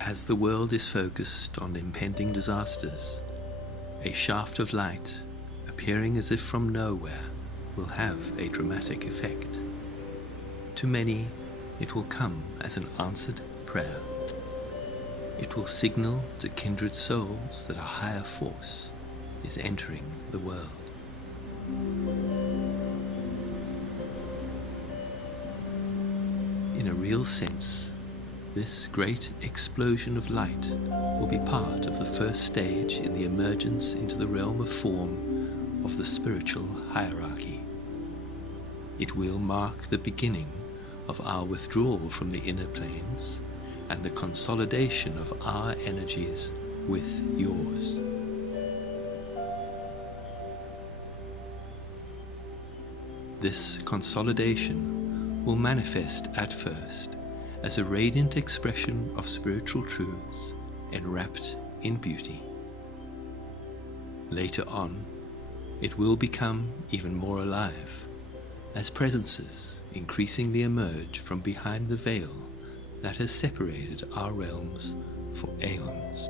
As the world is focused on impending disasters, a shaft of light, appearing as if from nowhere, will have a dramatic effect. To many, it will come as an answered prayer. It will signal to kindred souls that a higher force is entering the world. In a real sense, this great explosion of light will be part of the first stage in the emergence into the realm of form of the spiritual hierarchy. It will mark the beginning of our withdrawal from the inner planes and the consolidation of our energies with yours. This consolidation will manifest at first as a radiant expression of spiritual truths enwrapped in beauty. Later on, it will become even more alive, as presences increasingly emerge from behind the veil that has separated our realms for eons.